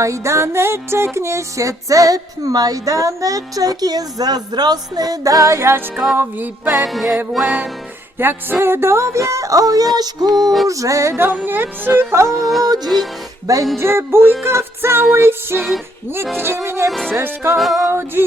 Majdaneczek, niesie cep. Majdaneczek jest zazdrosny, da Jaśkowi pewnie w łeb. Jak się dowie o Jaśku, że do mnie przychodzi, będzie bójka w całej wsi, nikt im nie przeszkodzi.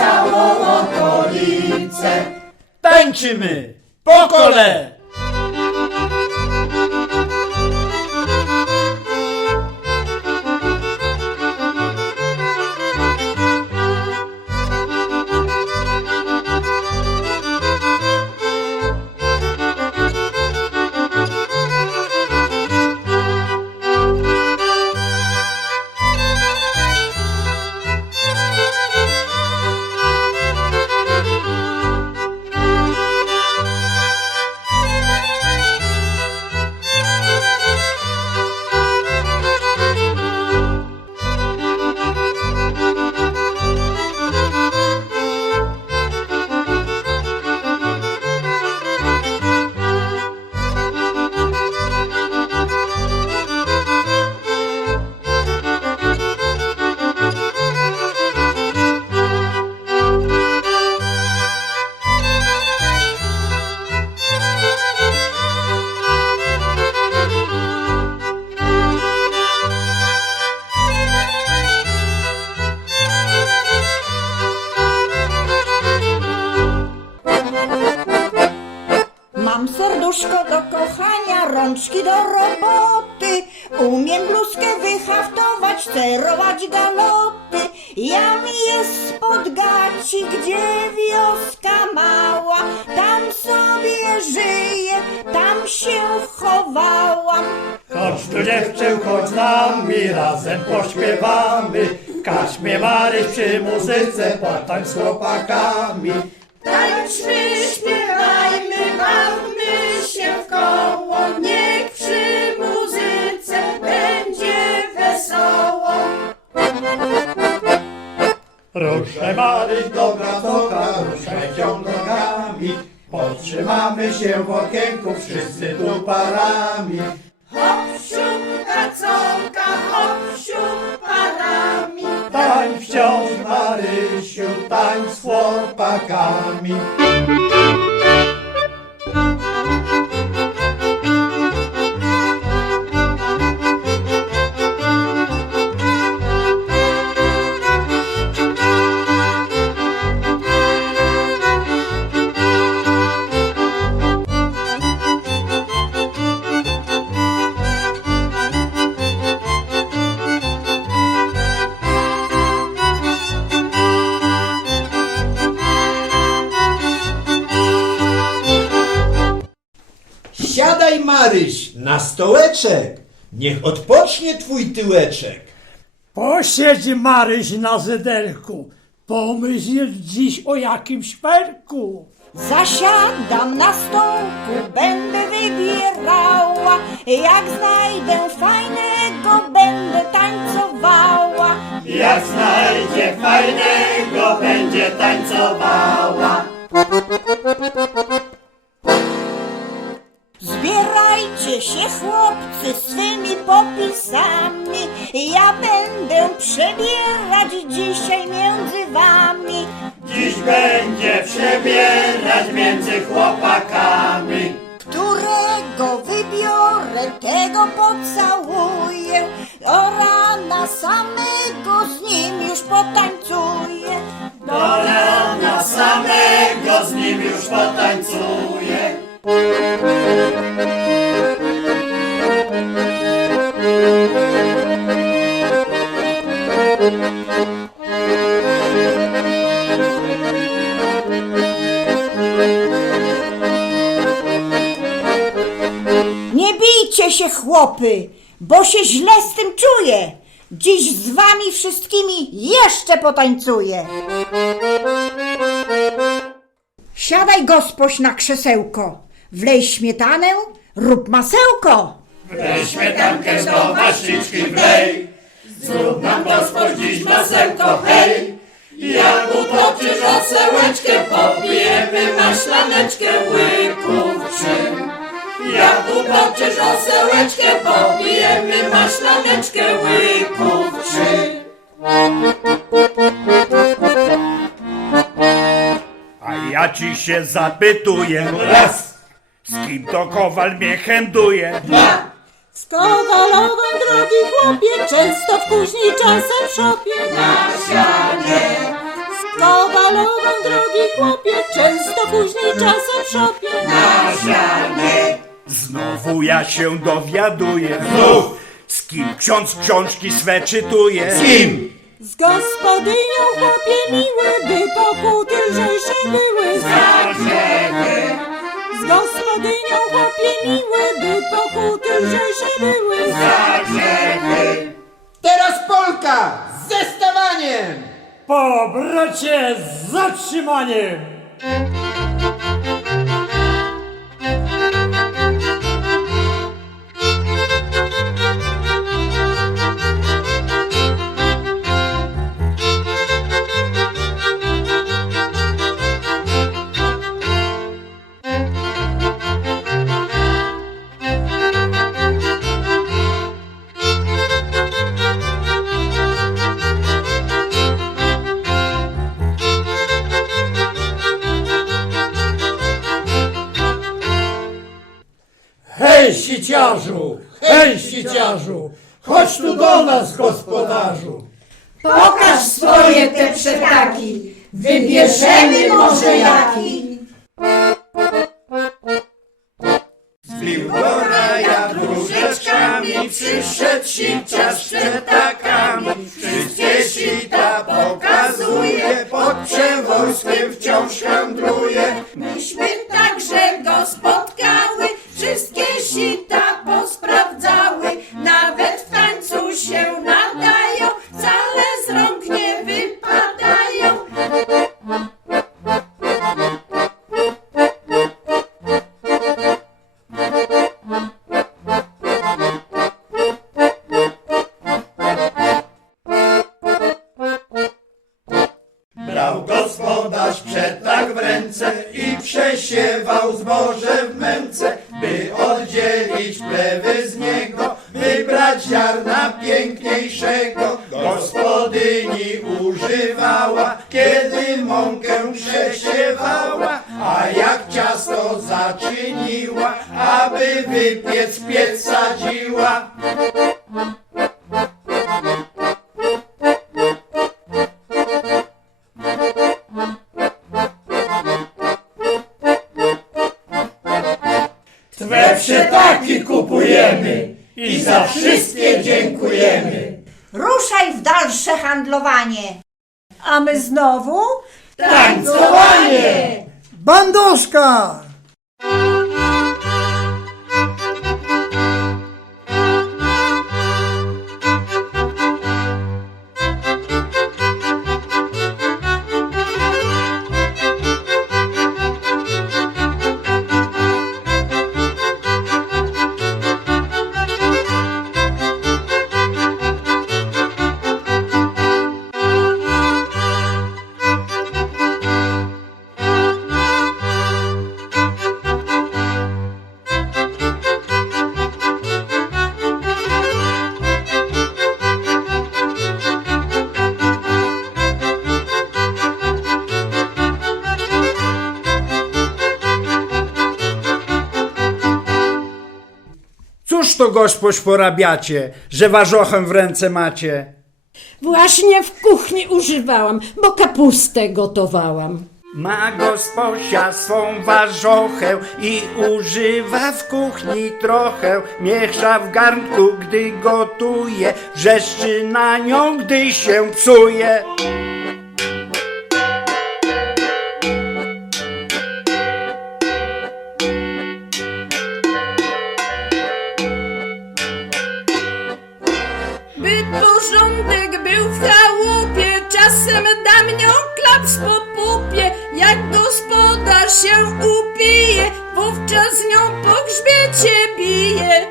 całą okolicę. Tańczymy po kole! Rączki do roboty. Umiem bluzkę wyhaftować, cerować galoty. Jam jest spod gaci, gdzie wioska mała. Tam sobie żyję, tam się chowałam. Chodź tu dziewczę, chodź z nami, razem pośpiewamy. Kaś mnie Maryś przy muzyce, potań z chłopakami. Tańczmy, śpiewajmy, Ruszaj Maryś, dobra toka, ruszaj cią nogami. Podtrzymamy się w okienku, wszyscy tu parami. Hop, siup, kacolka, hop, siup, parami. Tań wciąż Marysiu, tań z chłopakami. Siadaj, Maryś, na stołeczek. Niech odpocznie twój tyłeczek. Posiedź Maryś na zydelku, pomyśl dziś o jakimś perku. Zasiadam na stołku, będę wybierała. Jak znajdę fajnego, będę tańcowała. Jak znajdzie fajnego, będzie tańcowała. Z nim już potańcuję. Nie bijcie się chłopy, bo się źle z tym czuję Dziś z wami wszystkimi jeszcze potańcuję. Siadaj gospoś na krzesełko, wlej śmietanę, rób masełko. Wlej śmietankę do maśniczki wlej, zrób nam gospoś dziś masełko, hej. Jak utoczysz osełeczkę, popijemy maślaneczkę łyków trzy. Jak utoczysz osełeczkę, popijemy maślaneczkę łyków trzy. Ja ci się zapytuję raz, z kim to kowal mnie chęduje? Z kowalową, drogi chłopie, często w kuźni czasem w szopie. Na sianie, Z kowalową, drogi chłopie, często później czasem w szopie. na sianie. Znowu ja się dowiaduję, znów, z kim ksiądz książki swe czytuje? Z kim? Z gospodynią chłopie miły, by pokuty lżejsze były. Za grzechy, Z gospodynią chłopie miły, by pokuty lżejsze były. za grzechy. Teraz Polka z zestawaniem! Po obrocie z zatrzymaniem. Chodź tu do nas, gospodarzu! Pokaż swoje te przetaki, wybierzemy może jaki. Zbił do raja Różeczkami przyszedł sita z przetakami. Wszystkie sita pokazuje, pod przewojskiem wciąż handluje. Myśmy aby wypiec piec sadziła. Twe przetaki kupujemy i za wszystkie dziękujemy. Ruszaj w dalsze handlowanie. A my znowu Tańcowanie! Banduszka! To gospoś porabiacie, że warzochem w ręce macie? Właśnie w kuchni używałam, bo kapustę gotowałam. Ma gosposia swą warzochę i używa w kuchni trochę. Miesza w garnku, gdy gotuje, wrzeszczy na nią, gdy się psuje. Po pupie. Jak gospodarz się upije, wówczas nią po grzbiecie bije.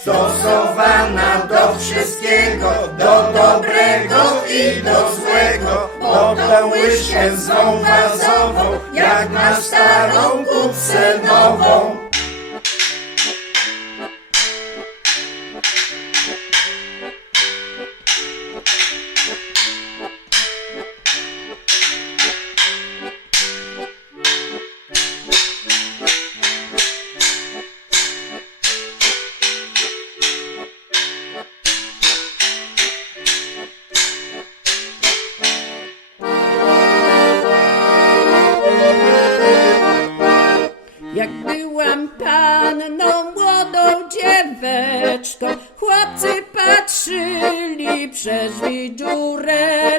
Stosowana do wszystkiego, do dobrego i do złego. Potem łyżkę zwą wazową, jak na starą kupce nową.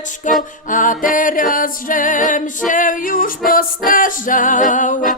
Dziureczką, a teraz, żem się już postarzała,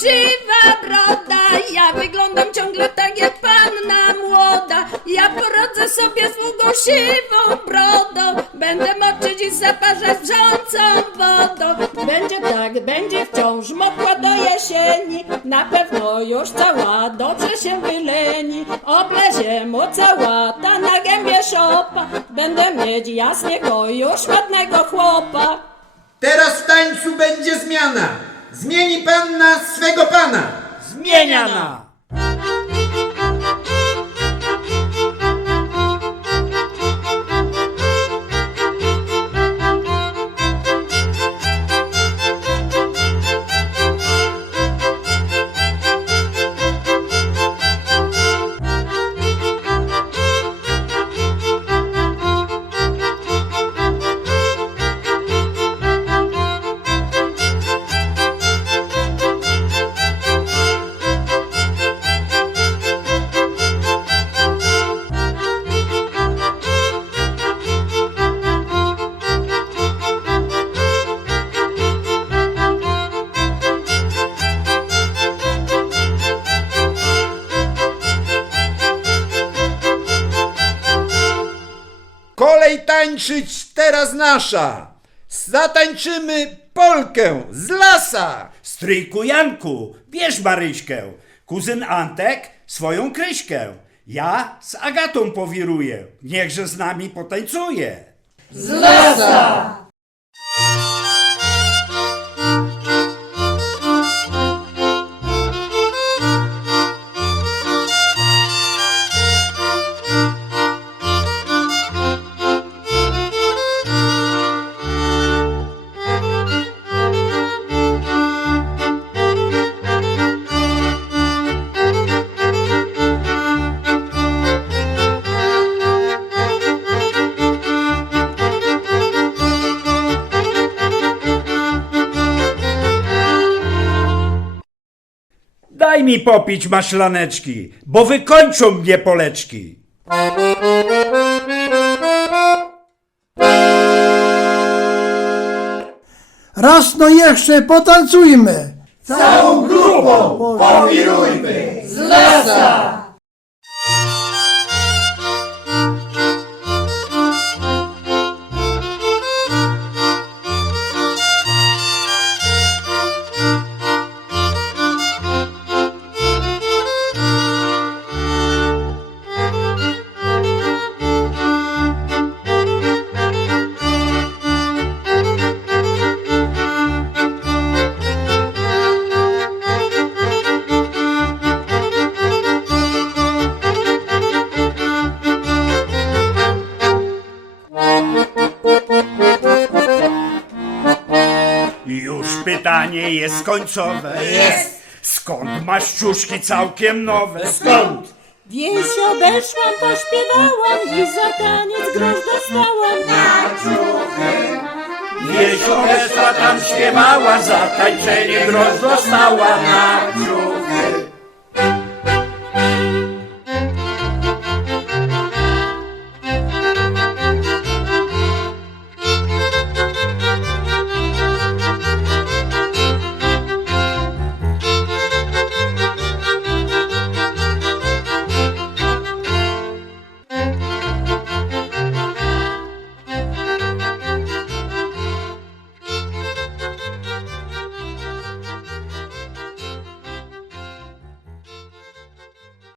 siwa broda, ja wyglądam ciągle tak jak panna młoda, ja poradzę sobie z długą siwą brodą, będę moczyć i zaparzać wrzącą wodą. Będzie tak, będzie wciąż mokła do jesieni, na pewno już cała dobrze się wyleni, oblezie mu cała ta na gębie szopa, będę mieć jasnego już ładnego chłopa. Teraz w tańcu będzie zmiana. Zmieni panna swego pana. Zmieniana! Tańczyć teraz nasza. Zatańczymy Polkę z lasa. Stryjku Janku, bierz Maryśkę, kuzyn Antek swoją Kryśkę. Ja z Agatą powiruję, niechże z nami potańcuje. Daj mi popić maślaneczki, bo wykończą mnie poleczki. Raz no jeszcze potancujmy. Całą grupą powirujmy. Pytanie jest końcowe. Jest! Skąd masz ciuszki całkiem nowe? Skąd? Wieś obeszłam, pośpiewałam i za taniec grosz dostałam. Wieś obeszła tam śpiewała, za tańczenie grosz dostała na brzuch.